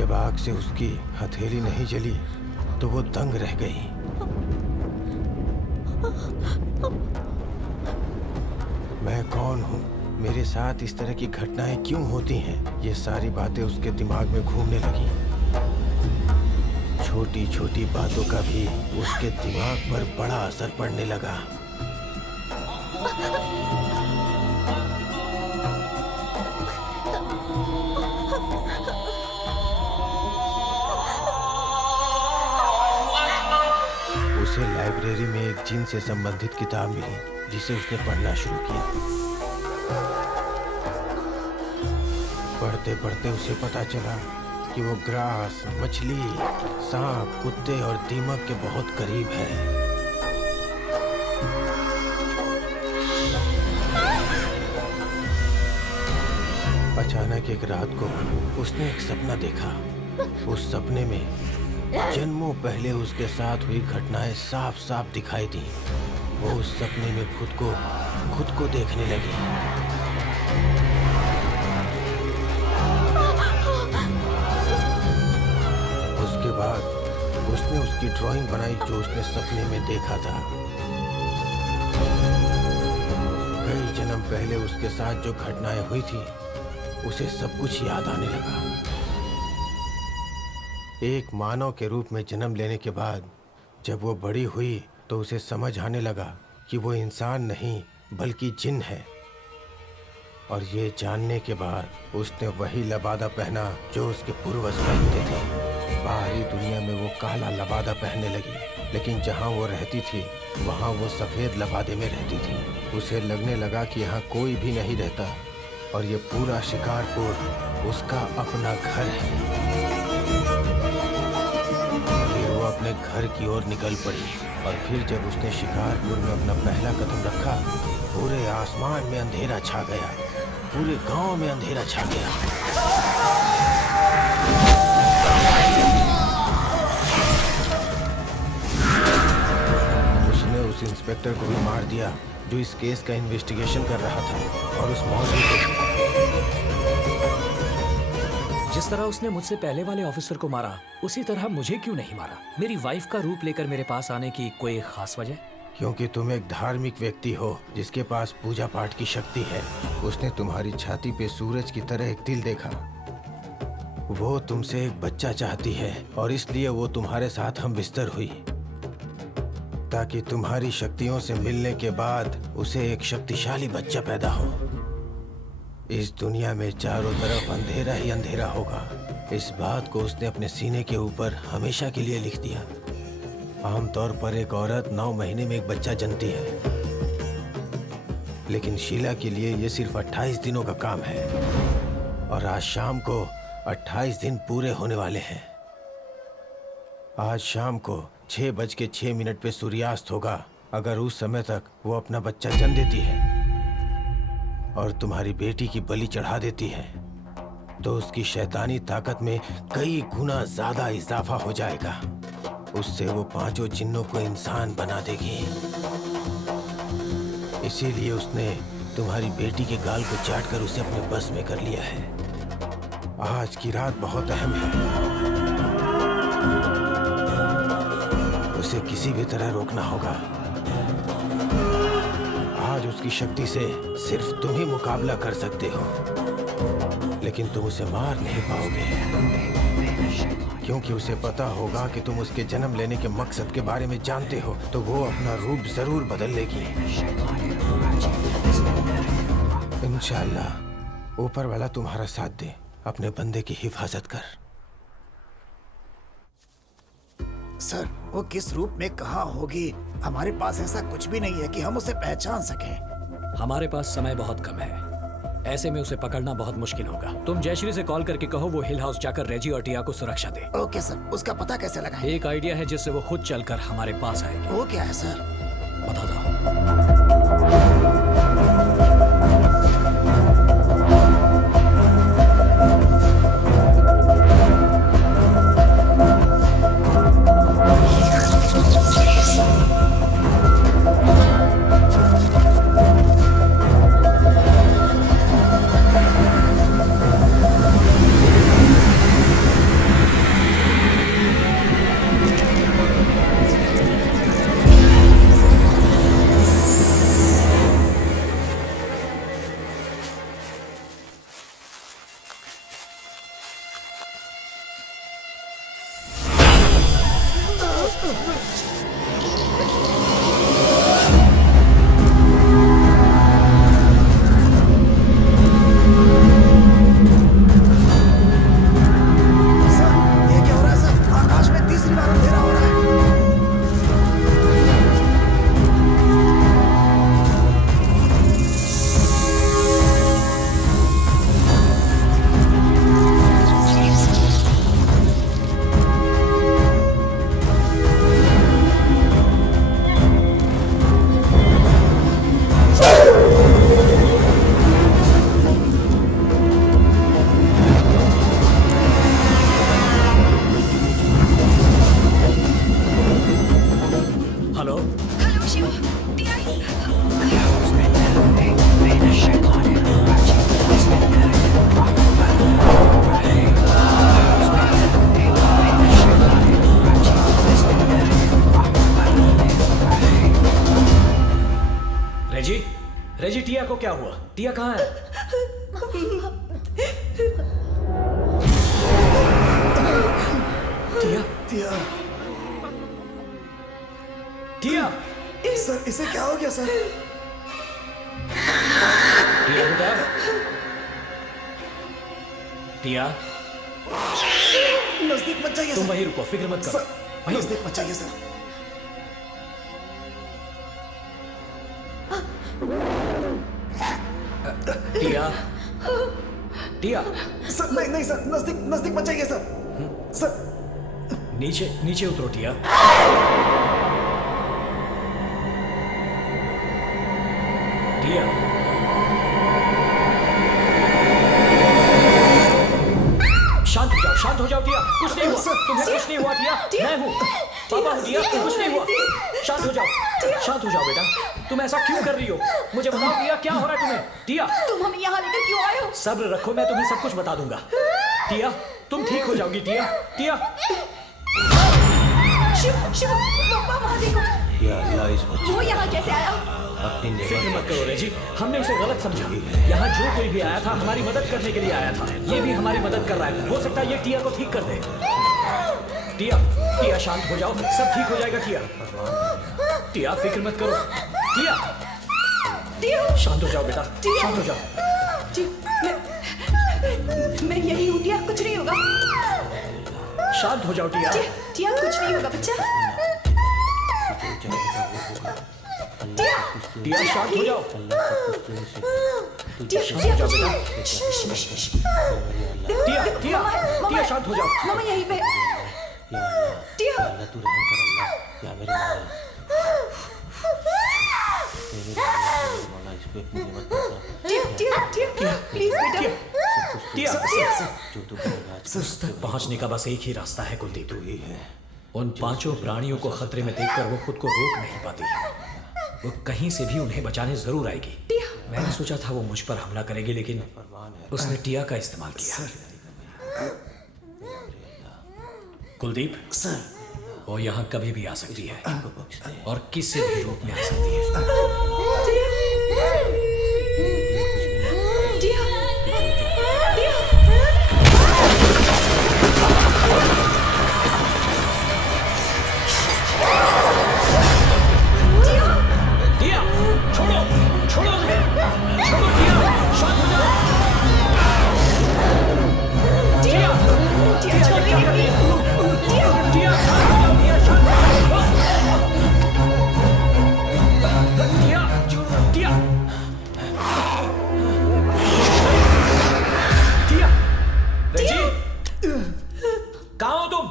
जब आग से उसकी हथेली नहीं जली तो वो दंग रह गई। मैं कौन हूँ, मेरे साथ इस तरह की घटनाएं क्यों होती हैं, ये सारी बातें उसके दिमाग में घूमने लगी। छोटी छोटी बातों का भी उसके दिमाग पर बड़ा असर पड़ने लगा। उसे लाइब्रेरी में एक जिन से संबंधित किताब मिली जिसे उसने पढ़ना शुरू किया। पढ़ते पढ़ते उसे पता चला कि वो ग्रास, मछली, सांप, कुत्ते और दीमक के बहुत करीब है। अचानक एक रात को उसने एक सपना देखा। उस सपने में जन्मों पहले उसके साथ हुई घटनाएं साफ साफ दिखाई दी। वो उस सपने में खुद को देखने लगी। उसके बाद उसने उसकी ड्राइंग बनाई जो उसने सपने में देखा था। कई जन्म पहले उसके साथ जो घटनाएं हुई थी उसे सब कुछ याद आने लगा। एक मानव के रूप में जन्म लेने के बाद जब वो बड़ी हुई तो उसे समझ आने लगा कि वो इंसान नहीं बल्कि जिन है। और ये जानने के बाद उसने वही लबादा पहना जो उसके पूर्वज पहनते थे। बाहरी दुनिया में वो काला लबादा पहनने लगी, लेकिन जहाँ वो रहती थी वहाँ वो सफ़ेद लबादे में रहती थी। उसे लगने लगा कि यहाँ कोई भी नहीं रहता और ये पूरा शिकारपुर उसका अपना घर है। फिर वो अपने घर की ओर निकल पड़ी और फिर जब उसने शिकारपुर में अपना पहला कदम रखा, पूरे आसमान में अंधेरा छा गया, पूरे गांव में अंधेरा छा गया। उसने उस इंस्पेक्टर को भी मार दिया जो इस केस का इन्वेस्टिगेशन कर रहा था और उस मौलवी को। जिस तरह उसने मुझसे पहले वाले ऑफिसर को मारा उसी तरह मुझे क्यों नहीं मारा? मेरी वाइफ का रूप लेकर मेरे पास आने की कोई खास वजह? क्योंकि तुम एक धार्मिक व्यक्ति हो जिसके पास पूजा पाठ की शक्ति है। उसने तुम्हारी छाती पे सूरज की तरह एक दिल देखा। वो तुमसे एक बच्चा चाहती है और इसलिए वो तुम्हारे साथ हम बिस्तर हुई ताकि तुम्हारी शक्तियों से मिलने के बाद उसे एक शक्तिशाली बच्चा पैदा हो। इस दुनिया में चारों तरफ अंधेरा ही अंधेरा होगा। इस बात को उसने अपने सीने के ऊपर हमेशा के लिए लिख दिया। आमतौर पर एक औरत 9 महीने में एक बच्चा जनती है, लेकिन शीला के लिए ये सिर्फ 28 दिनों का काम है और आज शाम को 28 दिन पूरे होने वाले हैं। आज शाम को 6:06 पे सूर्यास्त होगा। अगर उस समय तक वो अपना बच्चा जन्म देती है और तुम्हारी बेटी की बलि चढ़ा देती है तो उसकी शैतानी ताकत में कई गुना ज्यादा इजाफा हो जाएगा। उससे वो 5 जिन्नों को इंसान बना देगी। इसीलिए उसने तुम्हारी बेटी के गाल को चाटकर उसे अपने बस में कर लिया है। आज की रात बहुत अहम है। उसे किसी भी तरह रोकना होगा। आज उसकी शक्ति से सिर्फ तुम ही मुकाबला कर सकते हो, लेकिन तुम उसे मार नहीं पाओगे क्योंकि उसे पता होगा कि तुम उसके जन्म लेने के मकसद के बारे में जानते हो, तो वो अपना रूप जरूर बदल लेगी। इंशाअल्लाह ऊपर वाला तुम्हारा साथ दे। अपने बंदे की हिफाजत कर। सर, वो किस रूप में कहाँ होगी? हमारे पास ऐसा कुछ भी नहीं है कि हम उसे पहचान सकें। हमारे पास समय बहुत कम है, ऐसे में उसे पकड़ना बहुत मुश्किल होगा। तुम जयश्री से कॉल करके कहो वो हिल हाउस जाकर रेजी और टिया को सुरक्षा दे। ओके सर, उसका पता कैसे लगाएं? एक आइडिया है जिससे वो खुद चलकर हमारे पास आएगी। वो क्या है सर? बता दो। सर, ये क्या हो रहा है सर? आकाश में तीसरी बार अंधेरा हो रहा है। हेलो हेलो शिव टीआई रेजी रेजी, टिया को क्या हुआ? टिया कहाँ है? टिया टिया, टिया सर इसे क्या हो गया सर? टिया बेटा, टिया नजदीक मत जाइए तुम सर। वहीं रुको, फिक्र मत करो। सर नजदीक मत जाइए सर। टिया टिया सर नहीं नहीं सर, नजदीक नजदीक मत जाइए सर। सर नीचे नीचे उतरो टिया। टिया शांत हो जाओ टिया, कुछ नहीं हुआ, तुम्हें कुछ नहीं हुआ टिया, मैं हूँ, पापा हूँ टिया, कुछ नहीं हुआ, शांत हो जाओ बेटा, तुम ऐसा क्यों कर रही हो? मुझे बताओ टिया, क्या हो रहा है तुम्हें? टिया तुम हमें यहाँ लेकर क्यों आए हो? सब्र रखो, मैं तुम्हें सब कुछ बता दूंगा। टिया तुम ठीक हो जाओगी टिया। टिया शिव शिव पापा वहाँ देखो, या अल्लाह, इस बच्चे वो यहाँ कैसे आया? अपनी फिक्र नेमत मत करो रेजी, हमने उसे गलत समझा। यहाँ जो कोई भी आया था हमारी मदद करने के लिए आया था, ये भी हमारी मदद कर रहा है। हो सकता है ये टिया को ठीक कर दे। टिया टिया शांत हो जाओ, सब ठीक हो जाएगा टिया। टिया फिक्र मत करो, टिया टिया शांत हो जाओ बेटा, शांत हो जाओ। मैं यही हूँ टिया, कुछ नहीं होगा। शांत हो जाओ टिया। टिया कुछ नहीं होगा बच्चा। टिया शांत हो जाओ, टिया शांत हो जाओ बेटा। देखो, टिया देखो, टिया मम्मा, टिया शांत हो जाओ। मम्मा यहीं पे। टिया तू रहम कर अल्लाह, या मेरे मौला, मौला इस पे अपनी नेमत बरसा। टिया प्लीज बेटा। टिया जो तू करेगा आज उस तक पहुंचने का बस एक ही रास्ता है कुलदीप, ही है। उन पांचों प्राणियों को खतरे में देखकर वो खुद को रोक नहीं पाती। वो कहीं से भी उन्हें बचाने जरूर आएगी। मैंने सोचा था वो मुझ पर हमला करेगी, लेकिन उसने टिया का इस्तेमाल किया। कुलदीप सर वो यहाँ कभी भी आ सकती है और किसी भी रूप में आ सकती है। टिया टिया छोड़ो छोड़ो उन्हें, छोड़ो टिया, शांत हो जाओ। टिया टिया ये क्या कर रही है? टिया शांत हो जाओ, टिया शांत हो जाओ। टिया टिया रेजी, कहाँ हो तुम?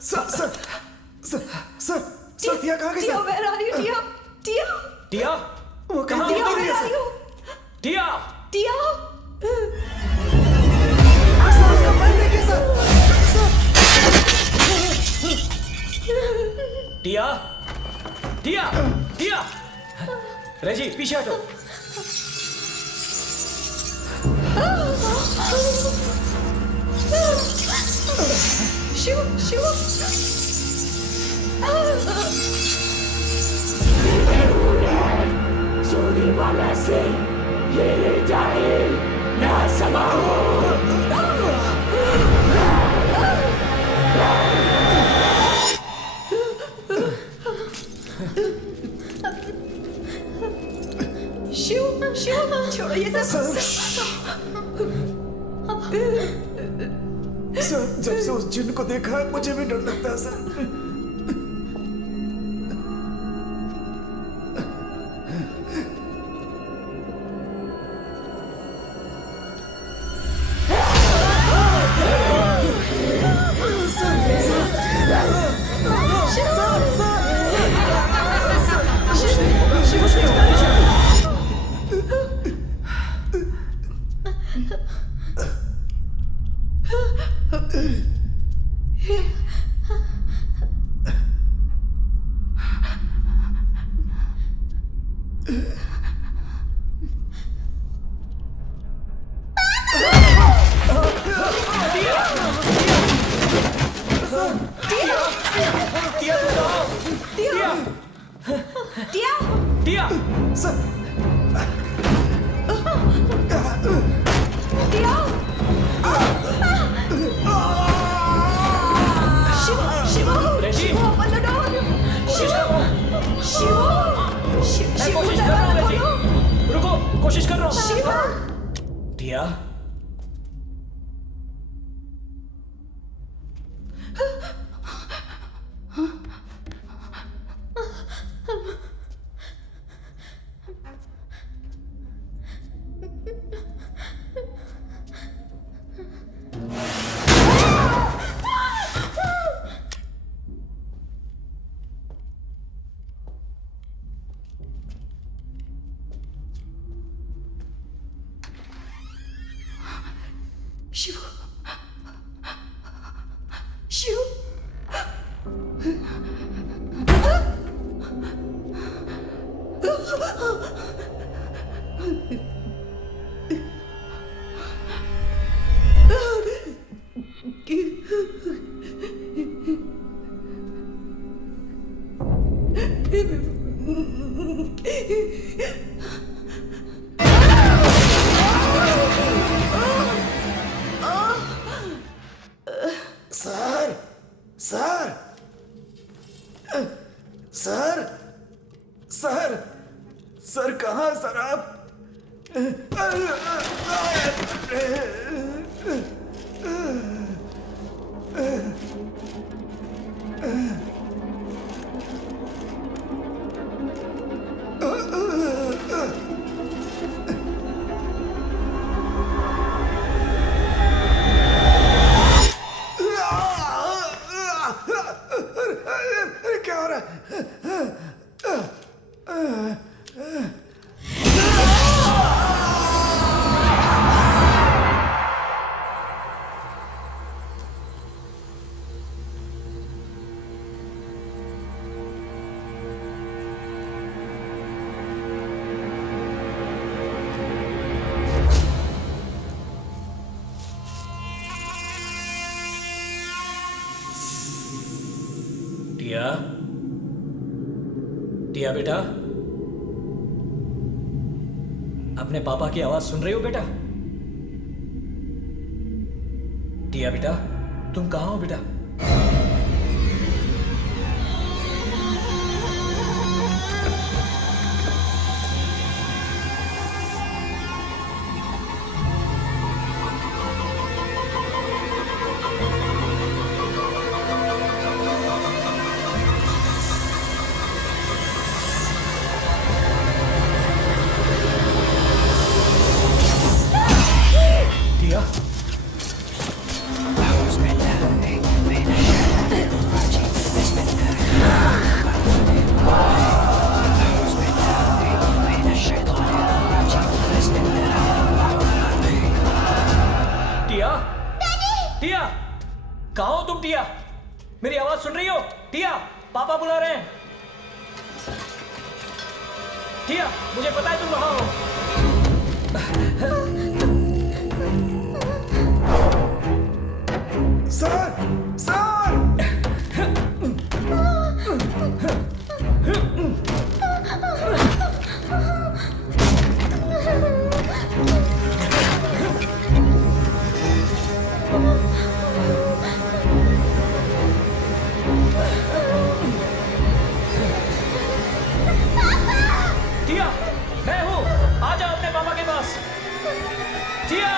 Sir sir sir sir sir Tia कहाँ गई टिया सर? मैं आ रही हूँ। टिया टिया टिया वो कहाँ टिया हो मैं रही आ है रही सर? हूँ। टिया टिया सर उसका पैर देखिए सर। सर टिया टिया टिया रेजी पीछे हटो। शिव शिव सर, जब से उस जिन को देखा है मुझे भी डर लगता है सर। कोशिश कर रहा हूँ। Tia, Shiv, Shiv, sir, sir, sir, sir, sir कहाँ सर आप? क्या हो रहा है? टिया, टिया बेटा, अपने पापा की आवाज सुन रही हो बेटा? टिया बेटा, तुम कहाँ हो बेटा? टिया, टिया, टिया, कहाँ हो तुम टिया? मेरी आवाज सुन रही हो? टिया, पापा बुला रहे हैं। टिया, मुझे पता है तुम कहाँ हो। सर, सर, टिया, मैं हूँ, आ जाओ अपने पापा के पास। टिया,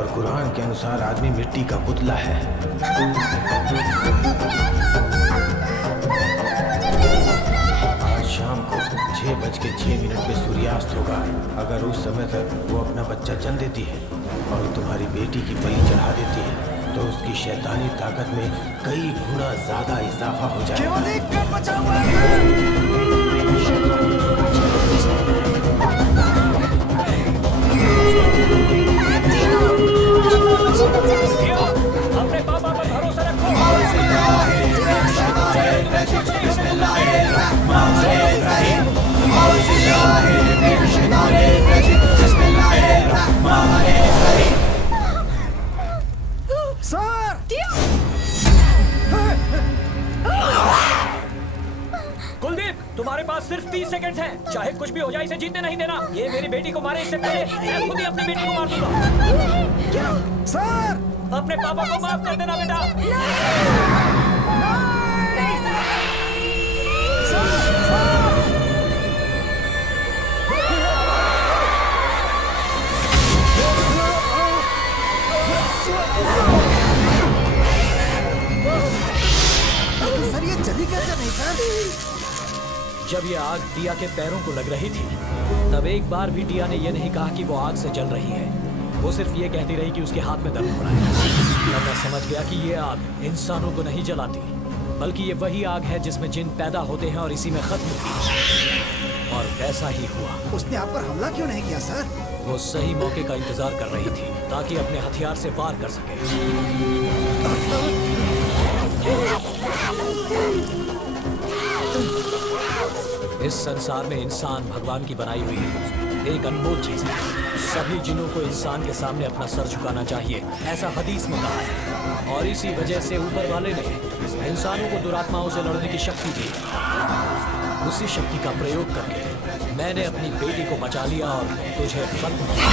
और कुरान के अनुसार आदमी मिट्टी का पुतला है। आज शाम को 6:06 पे सूर्यास्त होगा। अगर उस समय तक वो अपना बच्चा जन्म देती है और तुम्हारी बेटी की बलि चढ़ा देती है तो उसकी शैतानी ताकत में कई गुना ज्यादा इजाफा हो जाएगा। केवल एक पेट बचा हुआ है। अपने पापा पर भरोसा रखो। सर कुलदीप, तुम्हारे पास सिर्फ 30 सेकंड्स हैं। चाहे कुछ भी हो जाए, इसे जीतने नहीं देना। ये मेरी बेटी को मारे इससे पहले मैं खुद ही अपनी बेटी को मार दूंगा। सर अपने पापा को माफ कर देना बेटा। सर ये चली कैसे नहीं सर? जब ये आग टिया के पैरों को लग रही थी तब एक बार भी टिया ने यह नहीं कहा कि वो आग से जल रही है। वो सिर्फ ये कहती रही कि उसके हाथ में दर्द हो रहा है। तब मैं समझ गया कि ये आग इंसानों को नहीं जलाती, बल्कि ये वही आग है जिसमें जिन पैदा होते हैं और इसी में खत्म होती है। और वैसा ही हुआ। उसने आप पर हमला क्यों नहीं किया सर? वो सही मौके का इंतजार कर रही थी ताकि अपने हथियार से वार कर सके। इस संसार में इंसान भगवान की बनाई हुई एक अनमोल चीज है। सभी जिनों को इंसान के सामने अपना सर झुकाना चाहिए, ऐसा हदीस में कहा है। और इसी वजह से ऊपर वाले ने इंसानों को दुरात्माओं से लड़ने की शक्ति दी। उसी शक्ति का प्रयोग करके मैंने अपनी बेटी को बचा लिया और तुझे खत्म किया।